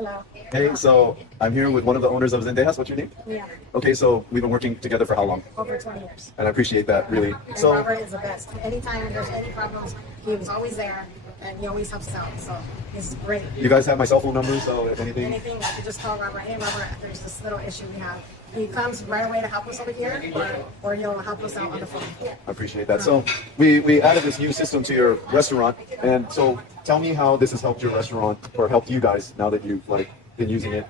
Hello. Hey, so I'm here with one of the owners of Zendejas. What's your name? Yeah, Okay, so we've been working together for how long? over 20 years. And I appreciate that, really. And So, Robert is the best. Anytime there's any problems, he was always there, and he always helps out. So he's great. you guys have my cell phone number, so if anything, Anything, I could just call Robert. Hey, Robert, there's this little issue we have. He comes right away to help us over here, or he'll help us out on the phone. I appreciate that. So we added this new system to your restaurant, and so tell me how this has helped your restaurant or helped you guys now that you've been using it.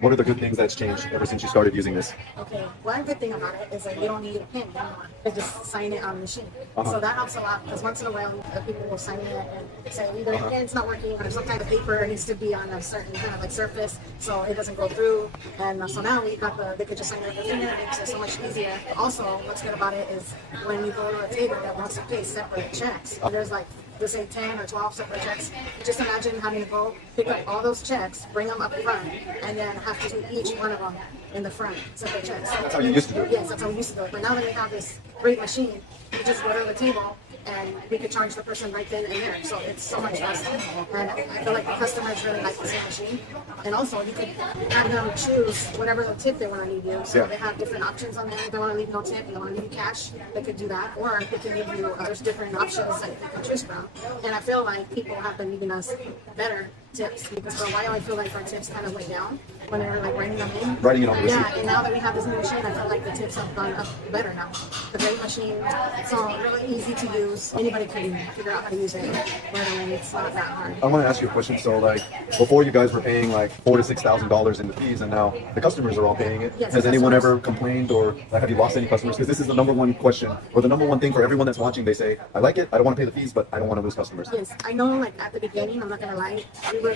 What are the good things that's changed ever since you started using this? Okay, one good thing about it is that you don't need a pin anymore. You just sign it on the machine. So that helps a lot because once in a while people will sign it and say either the pin's not working or sometimes the paper needs to be on a certain kind of like surface so it doesn't go through. And so now we got they could just sign it with their finger. It makes it so much easier. Also, what's good about it is when you go to a table that wants to pay separate checks, there's like let's say 10 or 12 separate checks. Just imagine having to go pick up all those checks, bring them up front, and then have to do each one of them in the front, separate checks. So, That's how you used to do it. yes, that's how we used to do it. But now that we have this great machine, we just go to the table and we could charge the person right then and there. So it's so much faster. And I feel like the customers really like the same machine. And also you could have them choose whatever the tip they want to leave you. So they have different options on there. If they want to leave no tip, they want to leave cash, they could do that. Or they can give you, there's different options that you can choose from. And I feel like people have been leaving us better tips because for a while I feel like our tips kind of went down when they were like writing them in. Writing it on the receipt. Yeah, and now that we have this new machine, I feel like the tips have gone up better now. The great machine, it's all really easy to use. Anybody can figure out how to use it right away. It's not that hard. I want to ask you a question. So, before you guys were paying like $4,000 to $6,000 in the fees, and now the customers are all paying it. Yes, Has the anyone customers. ever complained, or have you lost any customers? Because this is the number one question, or the number one thing for everyone that's watching. They say, "I like it. I don't want to pay the fees, but I don't want to lose customers." Yes, I know. Like at the beginning, I'm not gonna lie.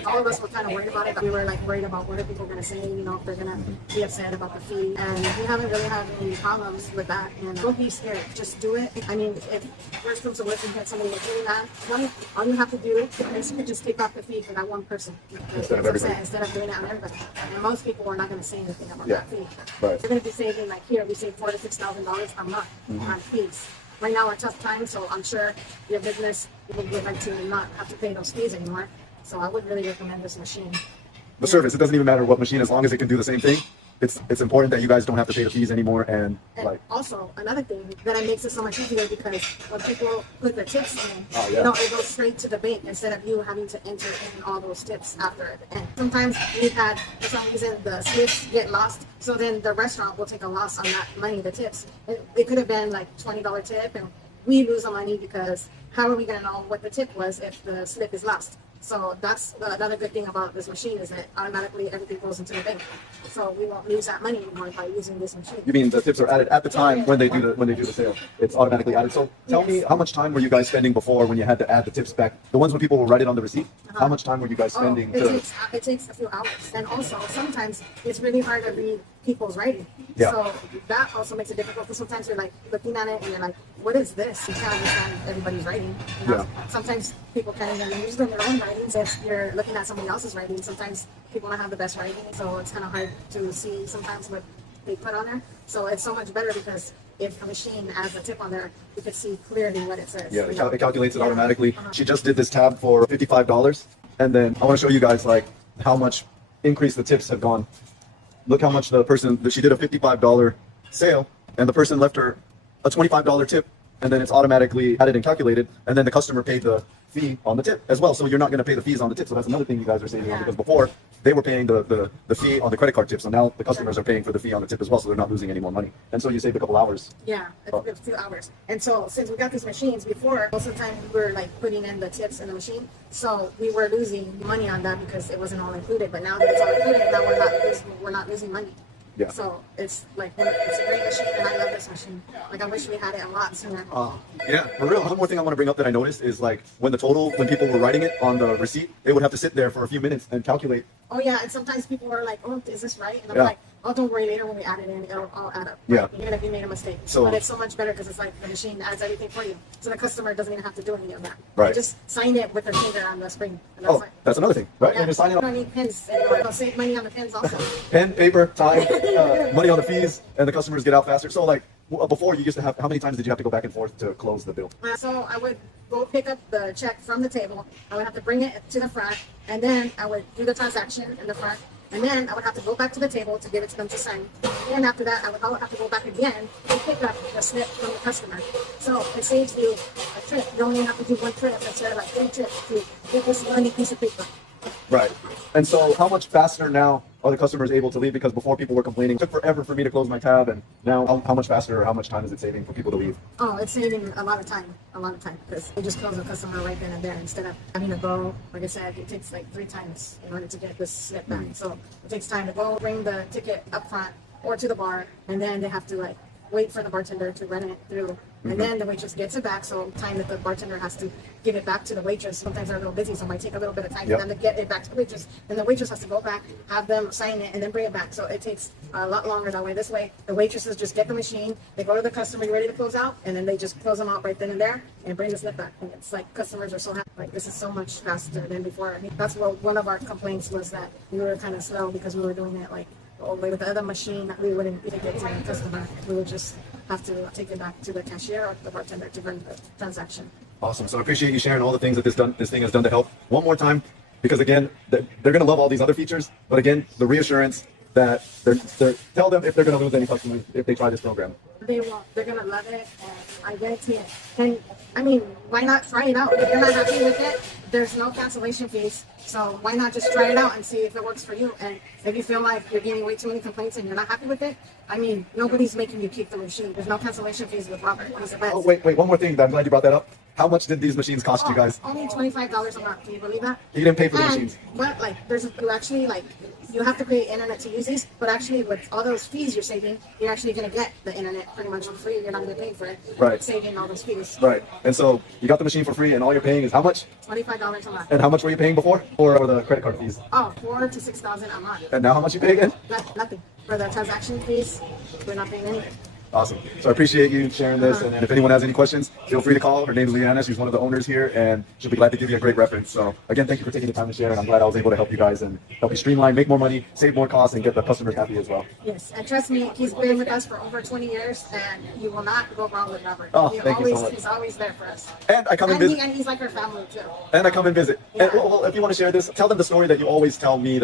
All of us were kind of worried about it. We were like worried about what are people gonna say. You know, if they're gonna be upset about the fee. And we haven't really had any problems with that. And don't be scared. Just do it. I mean, if worst comes to worst and get somebody that's really mad, all you have to do is you can just take off the fee for that one person Instead of everybody. Instead of doing it on everybody. And most people are not gonna say anything about Yeah. that fee. Right. They're gonna be saving like here we save $4,000 to $6,000 a month on fees. Right now, are tough times, so I'm sure your business would like to not have to pay those fees anymore. So I would really recommend this machine. The service. It doesn't even matter what machine, as long as it can do the same thing. It's important that you guys don't have to pay the fees anymore, and And also, another thing that it makes it so much easier because when people put their tips in, Oh, yeah. it goes straight to the bank instead of you having to enter in all those tips after the end. Sometimes we've had, for some reason, the slips get lost, so then the restaurant will take a loss on that money, the tips. It could have been like $20 tip, and we lose the money because how are we going to know what the tip was if the slip is lost? So that's another good thing about this machine is that automatically everything goes into the bank. So we won't lose that money anymore by using this machine. you mean the tips are added at the time when they do the sale. It's automatically added. So tell me, how much time were you guys spending before when you had to add the tips back? The ones when people will write it on the receipt. How much time were you guys spending? It takes a few hours. And also, sometimes it's really hard to read people's writing. Yeah. So that also makes it difficult because sometimes you're like looking at it and you're like, what is this? You can't understand everybody's writing. You know? Yeah. Sometimes people can't even use their own writings. If you're looking at somebody else's writing, sometimes people don't have the best writing. So it's kind of hard to see sometimes what they put on there. So it's so much better because if a machine has a tip on there, you can see clearly what it says. Yeah, you know? it calculates it Yeah. automatically. She just did this tab for $55, and then I want to show you guys how much increase the tips have gone. Look how much she did a $55 sale, and the person left her a $25 tip, and then it's automatically added and calculated, and then the customer paid the fee on the tip as well. So you're not going to pay the fees on the tip. So that's another thing you guys are saving on, because before they were paying the fee on the credit card tip. So now the customers are paying for the fee on the tip as well. So they're not losing any more money. And so you saved a couple hours. Yeah, it's 2 hours. And so since we got these machines before, most of the time we were like putting in the tips in the machine. So we were losing money on that because it wasn't all included. But now that it's all included, now we're not losing money. Yeah. So it's a great machine, and I love this machine. Like I wish we had it a lot sooner. Yeah, for real. One more thing I want to bring up that I noticed is when people were writing it on the receipt, they would have to sit there for a few minutes and calculate. Oh yeah, and sometimes people are like, "Oh, is this right?" And I'm Yeah. like, "Oh, don't worry. Later when we add it in, it'll all add up." Yeah. Even if you made a mistake. So- but it's so much better because it's like the machine adds everything for you, so the customer doesn't even have to do any of that. Right. They just sign it with their finger on the screen. And that's Oh, that's another thing, right? Yeah. And just sign it You up. don't need pens anymore. They'll save money on the pens also. Pen, paper, time, money on the fees, and the customers get out faster. So before you used to have, how many times did you have to go back and forth to close the bill? So I would go pick up the check from the table. I would have to bring it to the front, and then I would do the transaction in the front. And then I would have to go back to the table to give it to them to sign. And after that, I would have to go back again and pick up the slip from the customer. So it saves you a trip. You only have to do one trip instead of like 3 trips to get this money piece of paper. Right. And so how much faster now are the customers able to leave? Because before people were complaining, it took forever for me to close my tab. And now how much faster or how much time is it saving for people to leave? Oh, it's saving a lot of time, because you just close the customer right then and there instead of having to go. Like I said, it takes like 3 times in order to get this slip back. So it takes time to go bring the ticket up front or to the bar, and then they have to like wait for the bartender to run it through. And then the waitress gets it back, so time that the bartender has to give it back to the waitress. Sometimes they're a little busy, so it might take a little bit of time for them to get it back to the waitress. Then the waitress has to go back, have them sign it, and then bring it back. So it takes a lot longer that way. This way, the waitresses just get the machine, they go to the customer, you ready to close out, and then they just close them out right then and there and bring the slip back. And it's like customers are so happy. Like, this is so much faster than before. I mean, that's what one of our complaints was, that we were kind of slow because we were doing it like the old way with the other machine. We wouldn't take it to the customer. We would just have to take it back to the cashier or the bartender to run the transaction. Awesome. So I appreciate you sharing all the things that this thing has done to help. One more time, because again, they're going to love all these other features. But again, the reassurance that tell them if they're going to lose any customers if they try this program. They won't. They're going to love it, and I guarantee it. And I mean, why not try it out? If you're not happy with it, there's no cancellation fees. So why not just try it out and see if it works for you? And if you feel like you're getting way too many complaints and you're not happy with it, I mean, nobody's making you keep the machine. There's no cancellation fees with Robert. He's the best. Oh, wait, one more thing. I'm glad you brought that up. How much did these machines cost you guys? Only $25 a month. Can you believe that? You didn't pay for the machines. But like, you have to pay internet to use these. But actually, with all those fees you're saving, you're actually going to get the internet pretty much for free. You're not going to pay for it. Right. Saving all those fees. Right. And so you got the machine for free, and all you're paying is how much? $25 a month. And how much were you paying before? Or the credit card fees? Oh, $4,000 to $6,000 a month. And now how much you pay again? Nothing. For the transaction fees, we're not paying anything. Awesome. So I appreciate you sharing this. And if anyone has any questions, feel free to call. Her name is Leanna. She's one of the owners here, and she'll be glad to give you a great reference. So again, thank you for taking the time to share. And I'm glad I was able to help you guys and help you streamline, make more money, save more costs, and get the customers happy as well. Yes, and trust me, he's been with us for over 20 years, and you will not go wrong with Robert. Oh, thank you so much. He's always there for us. And I come and visit. And he's like our family too. And I come and visit. Yeah. And well, if you want to share this, tell them the story that you always tell me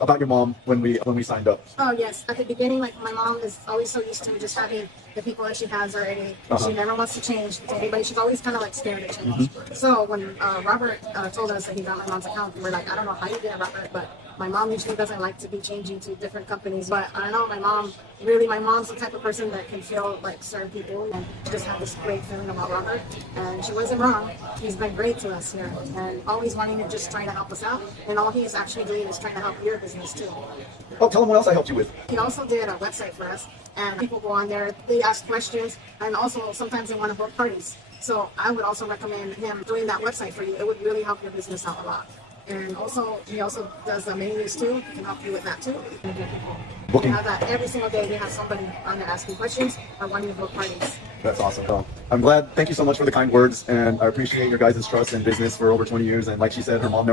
about your mom when we signed up. Oh yes, at the beginning, like my mom is always so used to just having the people that she has already. She never wants to change to anybody. She's always kind of like scared to change. So when Robert told us that he got my mom's account, we were like, I don't know how you did it, Robert, but my mom usually doesn't like to be changing to different companies. But I don't know, my mom's the type of person that can feel like certain people, and just have this great feeling about Robert. And she wasn't wrong. He's been great to us here, and always wanting to just try to help us out. And all he's actually doing is trying to help your business too. Oh, tell them what else I helped you with. He also did a website for us, and people go on there, they ask questions, and also sometimes they want to book parties. So I would also recommend him doing that website for you. It would really help your business out a lot. And also, he also does the menus too. He can help you with that too. We have that every single day. We have somebody on there asking questions or wanting to book parties. That's awesome. So I'm glad. Thank you so much for the kind words, and I appreciate your guys' trust in business for over 20 years. And like she said, her mom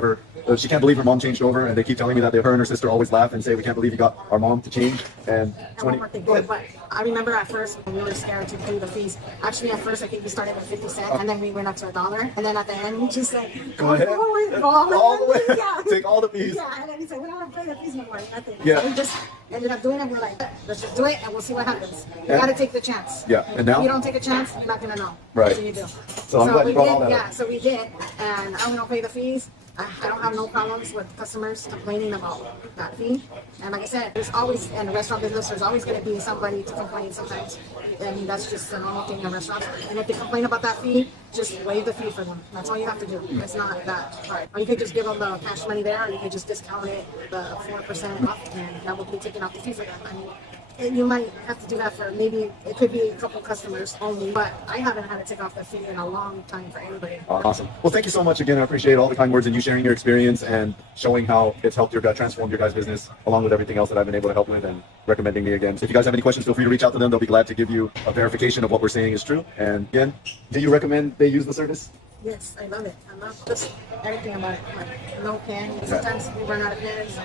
she can't believe her mom changed over, and they keep telling me that her and her sister always laugh and say, we can't believe you got our mom to change. And 20. One more thing, but I remember at first we were scared to do the fees. Actually, at first I think we started with 50 cents, and then we went up to $1, and then at the end we just said, go ahead, go all the way, yeah. Take all the fees. Yeah, and then we said, we don't want to pay the fees no more, nothing. Yeah. So we just ended up doing it. We're like, let's just do it, and we'll see what happens. You Yeah. got to take the chance. Yeah, and now if you don't take a chance, you're not gonna know. Right. So you do. So I'm glad you brought all that Yeah, up. so we did, and I don't pay the fees. I don't have no problems with customers complaining about that fee. And like I said, there's always, in the restaurant business, there's always going to be somebody to complain sometimes. I mean, that's just a normal thing in restaurants. And if they complain about that fee, just waive the fee for them. That's all you have to do. It's not that hard. Or you could just give them the cash money there, or you could just discount it, the 4% off, and that will be taken off the fee for them. I mean, you might have to do that for maybe, it could be a couple customers only, but I haven't had to take off the fee in a long time for anybody. Awesome. Well, thank you so much again. I appreciate all the kind words and you sharing your experience and showing how it's helped your guys, transformed your guys' business, along with everything else that I've been able to help with, and recommending me again. If you guys have any questions, feel free to reach out to them. They'll be glad to give you a verification of what we're saying is true. And again, do you recommend they use the service? Yes, I love it. I love just everything about it. Like no pen. Sometimes we run out of pens,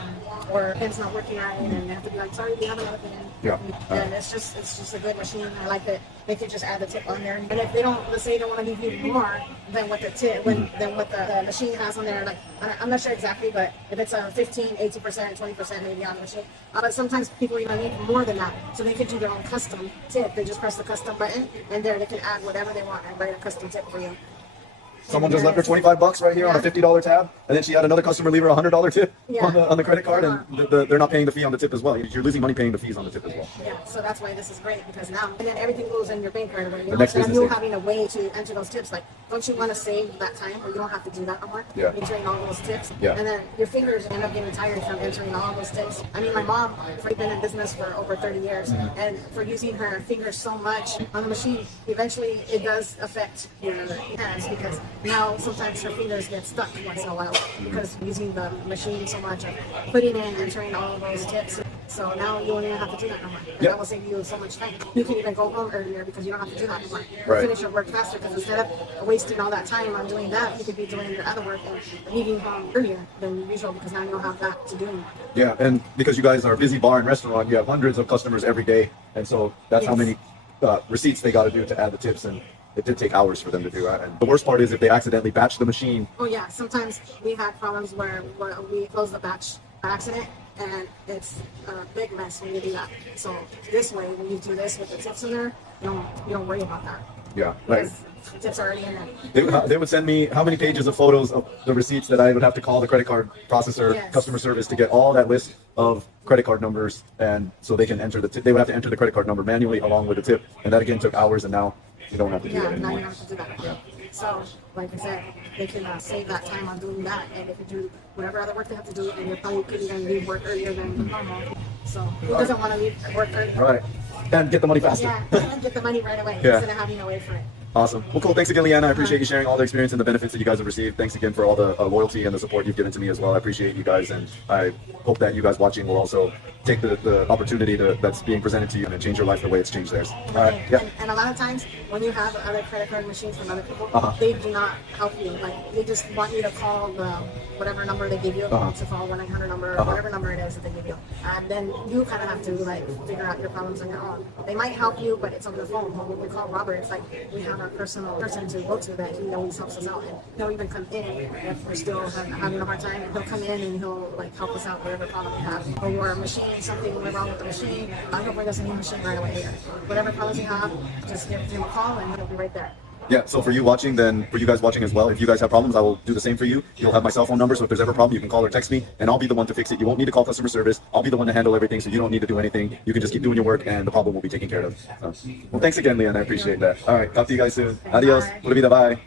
or pen's not working right, and they have to be like, "Sorry, we have another pen." Yeah. And it's just a good machine. I like that they can just add the tip on there. And if they don't, let's say they don't want to give you more than what the tip, than what the machine has on there. Like I'm not sure exactly, but if it's a 15, 18%, 20% maybe on the machine. But sometimes people even need more than that, so they could do their own custom tip. They just press the custom button, and there they can add whatever they want and write a custom tip for you. Someone just left her $25 right here on a $50 tab, and then she had another customer leave her a $100 tip on the credit card, and they're not paying the fee on the tip as well. You're losing money paying the fees on the tip as well. Yeah, so that's why this is great, because now, and then everything goes in your bank right away. The next business you day. having a way to enter those tips. Like, don't you want to save that time where you don't have to do that no more? Yeah. Entering all those tips. Yeah. And then your fingers end up getting tired from entering all those tips. I mean, my mom has been in business for over 30 years, and for using her fingers so much on the machine, eventually it does affect your hands, because now sometimes her fingers get stuck once in a while because using the machine so much and putting in, entering all of those tips. So now you don't even have to do that no more. And that will save you so much time. You can even go home earlier because you don't have to do that anymore. Right. Finish your work faster, because instead of wasting all that time on doing that, you could be doing your other work and leaving home earlier than usual, because now you don't have that to do. Yeah, and because you guys are a busy bar and restaurant, you have hundreds of customers every day, and so that's how many receipts they got to do to add the tips, and it did take hours for them to do that. And the worst part is if they accidentally batch the machine. Oh yeah, sometimes we had problems where we close the batch by accident, and it's a big mess when you do that. So this way, when you do this with the tips in there, you don't worry about that. Yeah, right. The tips are already in there. They would send me how many pages of photos of the receipts that I would have to call the credit card processor, customer service, to get all that list of credit card numbers, and so they can enter the tip. They would have to enter the credit card number manually along with the tip, and that again took hours, and now you don't have to do that anymore. Now you don't have to do that. Yeah. So, like I said, they can save that time on doing that, and if you do whatever other work they have to do, and you probably could even leave work earlier than normal. So, who doesn't want to leave work early? Right, and get the money faster. Yeah, and get the money right away instead of having to wait for it. Awesome. Well, cool. Thanks again, Leanna. I appreciate you sharing all the experience and the benefits that you guys have received. Thanks again for all the loyalty and the support you've given to me as well. I appreciate you guys, and I hope that you guys watching will also take the opportunity that's being presented to you and change your life the way it's changed theirs. All right. Yeah. And a lot of times when you have other credit card machines from other people, they do not help you. Like, they just want you to call the whatever number they give you, to call 1-800 number, or whatever number it is that they give you. And then you kind of have to like figure out your problems on your own. They might help you, but it's on their phone. When we call Robert, it's like we have a personal person to go to that he always helps us out, and he'll even come in if we're still having a hard time. He'll come in and he'll like help us out whatever problem we have. Or your machine, something went wrong with the machine, he'll bring us a new machine right away here. Whatever problems you have, just give him a call and he'll be right there. Yeah, so for you watching, then for you guys watching as well, if you guys have problems, I will do the same for you. You'll have my cell phone number, so if there's ever a problem, you can call or text me, and I'll be the one to fix it. You won't need to call customer service. I'll be the one to handle everything, so you don't need to do anything. You can just keep doing your work, and the problem will be taken care of. So, well, thanks again, Leanne. I appreciate that. All right, talk to you guys soon. Adios. Pura vida, bye.